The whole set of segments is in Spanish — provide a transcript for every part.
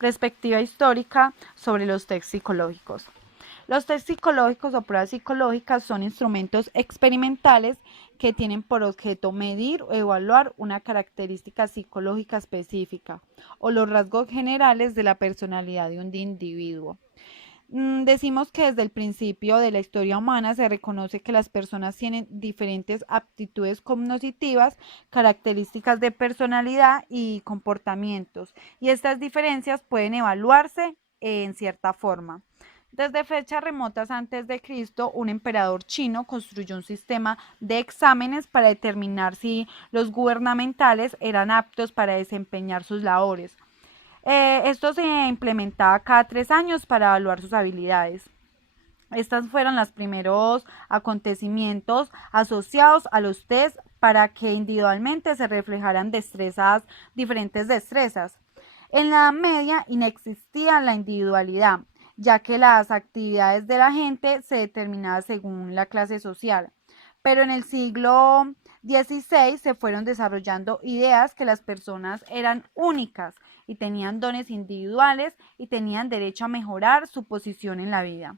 Perspectiva histórica sobre los tests psicológicos. Los test psicológicos o pruebas psicológicas son instrumentos experimentales que tienen por objeto medir o evaluar una característica psicológica específica o los rasgos generales de la personalidad de un individuo. Decimos que desde el principio de la historia humana se reconoce que las personas tienen diferentes aptitudes cognitivas, características de personalidad y comportamientos, y estas diferencias pueden evaluarse en cierta forma. Desde fechas remotas antes de Cristo, un emperador chino construyó un sistema de exámenes para determinar si los gubernamentales eran aptos para desempeñar sus labores. Esto se implementaba cada 3 años para evaluar sus habilidades. Estas fueron los primeros acontecimientos asociados a los test para que individualmente se reflejaran diferentes destrezas. En la Edad Media inexistía la individualidad, ya que las actividades de la gente se determinaban según la clase social. Pero en el siglo XVI se fueron desarrollando ideas que las personas eran únicas y tenían dones individuales y tenían derecho a mejorar su posición en la vida.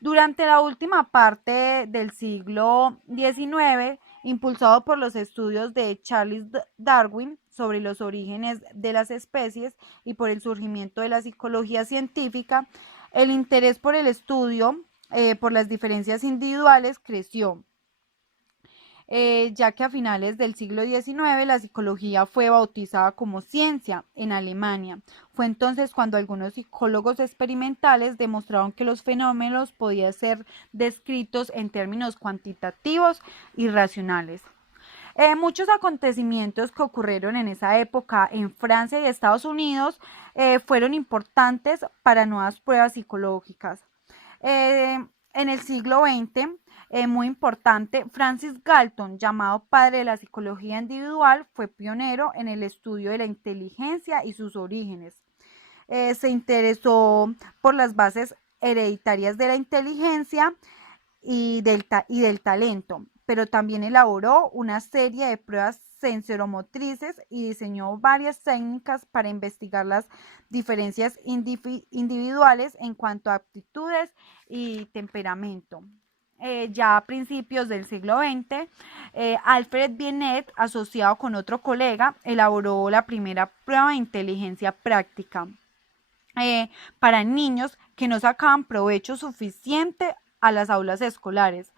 Durante la última parte del siglo XIX, impulsado por los estudios de Charles Darwin sobre los orígenes de las especies y por el surgimiento de la psicología científica, el interés por el estudio por las diferencias individuales creció, ya que a finales del siglo XIX la psicología fue bautizada como ciencia en Alemania. Fue entonces cuando algunos psicólogos experimentales demostraron que los fenómenos podían ser descritos en términos cuantitativos y racionales. Muchos acontecimientos que ocurrieron en esa época en Francia y Estados Unidos fueron importantes para nuevas pruebas psicológicas. En el siglo XX, muy importante, Francis Galton, llamado padre de la psicología individual, fue pionero en el estudio de la inteligencia y sus orígenes. Se interesó por las bases hereditarias de la inteligencia y del talento, pero también elaboró una serie de pruebas sensoromotrices y diseñó varias técnicas para investigar las diferencias individuales en cuanto a aptitudes y temperamento. Ya a principios del siglo XX, Alfred Binet, asociado con otro colega, elaboró la primera prueba de inteligencia práctica para niños que no sacaban provecho suficiente a las aulas escolares.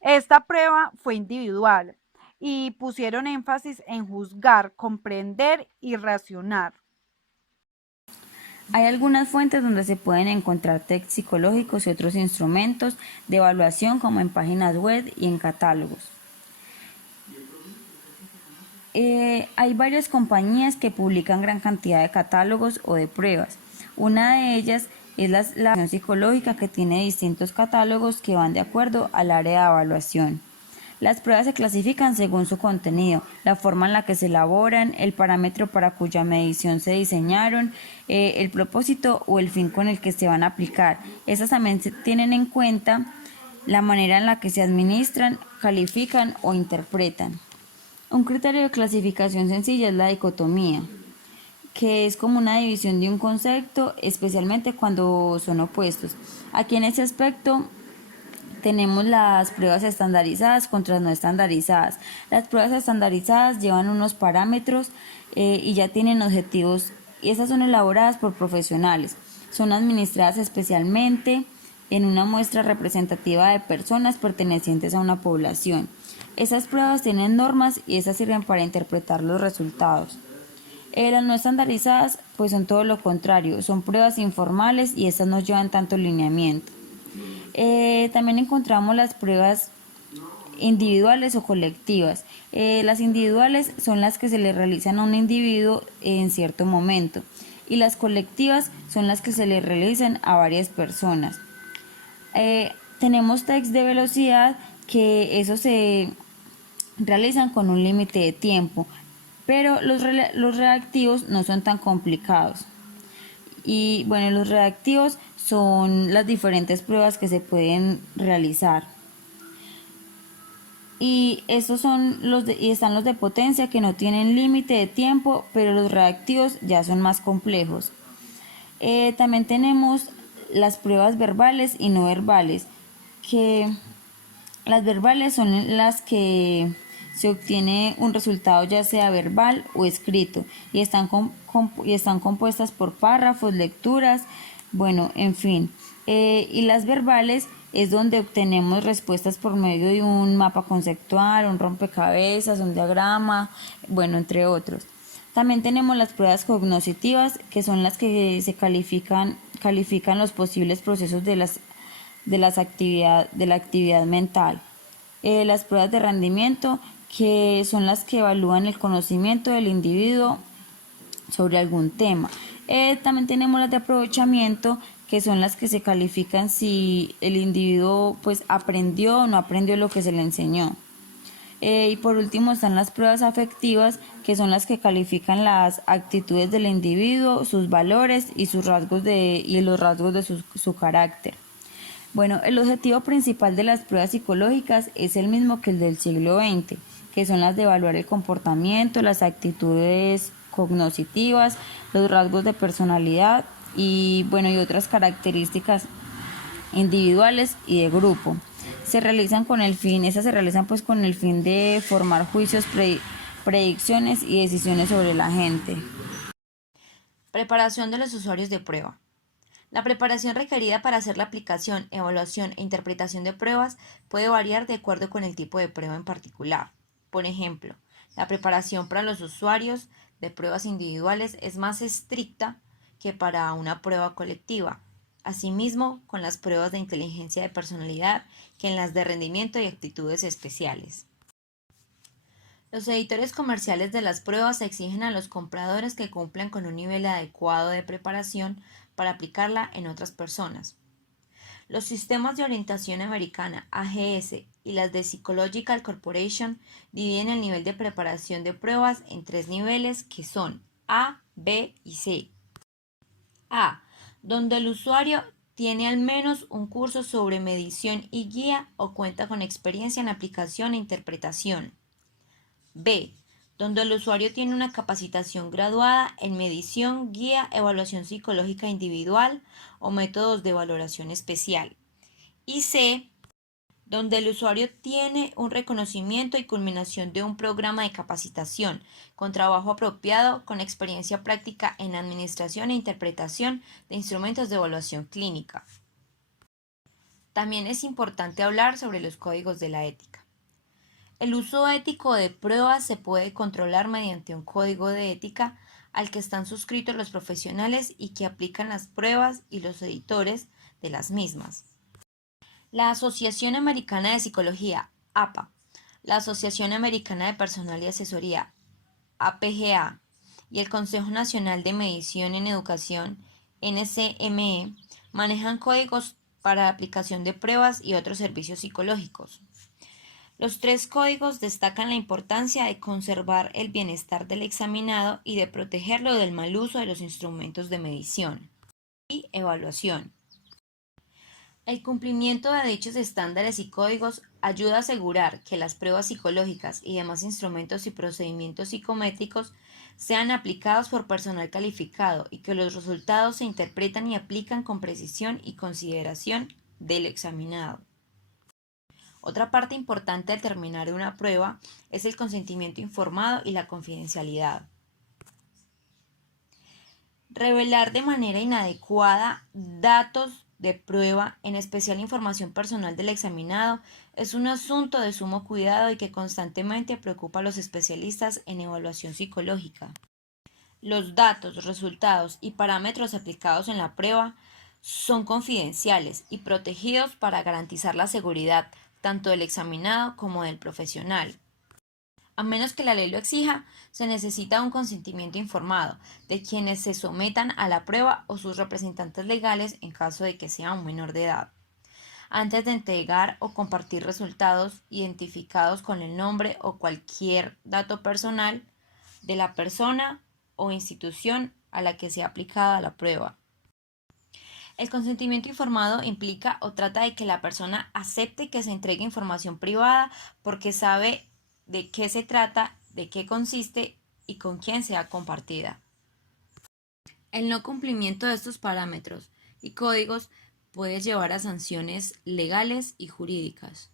Esta prueba fue individual y pusieron énfasis en juzgar, comprender y racionar. Hay algunas fuentes donde se pueden encontrar tests psicológicos y otros instrumentos de evaluación como en páginas web y en catálogos. Hay varias compañías que publican gran cantidad de catálogos o de pruebas. Una de ellas es la evaluación psicológica, que tiene distintos catálogos que van de acuerdo al área de evaluación. Las pruebas se clasifican según su contenido, la forma en la que se elaboran, el parámetro para cuya medición se diseñaron, el propósito o el fin con el que se van a aplicar. Estas también se tienen en cuenta la manera en la que se administran, califican o interpretan. Un criterio de clasificación sencilla es la dicotomía, que es como una división de un concepto, especialmente cuando son opuestos. Aquí en este aspecto tenemos las pruebas estandarizadas contra no estandarizadas. Las pruebas estandarizadas llevan unos parámetros y ya tienen objetivos, y estas son elaboradas por profesionales. Son administradas especialmente en una muestra representativa de personas pertenecientes a una población. Esas pruebas tienen normas y esas sirven para interpretar los resultados. Las no estandarizadas pues son todo lo contrario, son pruebas informales y estas no llevan tanto lineamiento. También encontramos las pruebas individuales o colectivas. Las individuales son las que se le realizan a un individuo en cierto momento y las colectivas son las que se le realizan a varias personas. Tenemos tests de velocidad, que eso se realizan con un límite de tiempo, pero los reactivos no son tan complicados. Y bueno, los reactivos son las diferentes pruebas que se pueden realizar. Y estos son y están los de potencia, que no tienen límite de tiempo, pero los reactivos ya son más complejos. También tenemos las pruebas verbales y no verbales, que las verbales son las que se obtiene un resultado ya sea verbal o escrito y están compuestas por párrafos, lecturas, bueno, en fin. Y las verbales es donde obtenemos respuestas por medio de un mapa conceptual, un rompecabezas, un diagrama, bueno, entre otros. También tenemos las pruebas cognitivas, que son las que califican los posibles procesos de la actividad mental. Las pruebas de rendimiento, que son las que evalúan el conocimiento del individuo sobre algún tema. También tenemos las de aprovechamiento, que son las que se califican si el individuo pues aprendió o no aprendió lo que se le enseñó. Y por último están las pruebas afectivas, que son las que califican las actitudes del individuo, sus valores y los rasgos de su carácter. Bueno, el objetivo principal de las pruebas psicológicas es el mismo que el del siglo XX, que son las de evaluar el comportamiento, las actitudes cognitivas, los rasgos de personalidad y otras características individuales y de grupo. Estas se realizan pues con el fin de formar juicios, predicciones y decisiones sobre la gente. Preparación de los usuarios de prueba. La preparación requerida para hacer la aplicación, evaluación e interpretación de pruebas puede variar de acuerdo con el tipo de prueba en particular. Por ejemplo, la preparación para los usuarios de pruebas individuales es más estricta que para una prueba colectiva. Asimismo, con las pruebas de inteligencia de personalidad que en las de rendimiento y actitudes especiales. Los editores comerciales de las pruebas exigen a los compradores que cumplan con un nivel adecuado de preparación para aplicarla en otras personas. Los sistemas de orientación americana AGS y las de Psychological Corporation dividen el nivel de preparación de pruebas en 3 niveles que son A, B y C. A, donde el usuario tiene al menos un curso sobre medición y guía o cuenta con experiencia en aplicación e interpretación. B, donde el usuario tiene una capacitación graduada en medición, guía, evaluación psicológica individual o métodos de valoración especial. Y C, donde el usuario tiene un reconocimiento y culminación de un programa de capacitación con trabajo apropiado, con experiencia práctica en administración e interpretación de instrumentos de evaluación clínica. También es importante hablar sobre los códigos de la ética. El uso ético de pruebas se puede controlar mediante un código de ética al que están suscritos los profesionales y que aplican las pruebas y los editores de las mismas. La Asociación Americana de Psicología, APA, la Asociación Americana de Personal y Asesoría, APGA, y el Consejo Nacional de Medición en Educación, NCME, manejan códigos para la aplicación de pruebas y otros servicios psicológicos. Los 3 códigos destacan la importancia de conservar el bienestar del examinado y de protegerlo del mal uso de los instrumentos de medición y evaluación. El cumplimiento de dichos estándares y códigos ayuda a asegurar que las pruebas psicológicas y demás instrumentos y procedimientos psicométricos sean aplicados por personal calificado y que los resultados se interpretan y aplican con precisión y consideración del examinado. Otra parte importante al terminar una prueba es el consentimiento informado y la confidencialidad. Revelar de manera inadecuada datos de prueba, en especial información personal del examinado, es un asunto de sumo cuidado y que constantemente preocupa a los especialistas en evaluación psicológica. Los datos, resultados y parámetros aplicados en la prueba son confidenciales y protegidos para garantizar la seguridad tanto del examinado como del profesional. A menos que la ley lo exija, se necesita un consentimiento informado de quienes se sometan a la prueba o sus representantes legales en caso de que sea un menor de edad, antes de entregar o compartir resultados identificados con el nombre o cualquier dato personal de la persona o institución a la que sea aplicada la prueba. El consentimiento informado implica o trata de que la persona acepte que se entregue información privada porque sabe de qué se trata, de qué consiste y con quién sea compartida. El no cumplimiento de estos parámetros y códigos puede llevar a sanciones legales y jurídicas.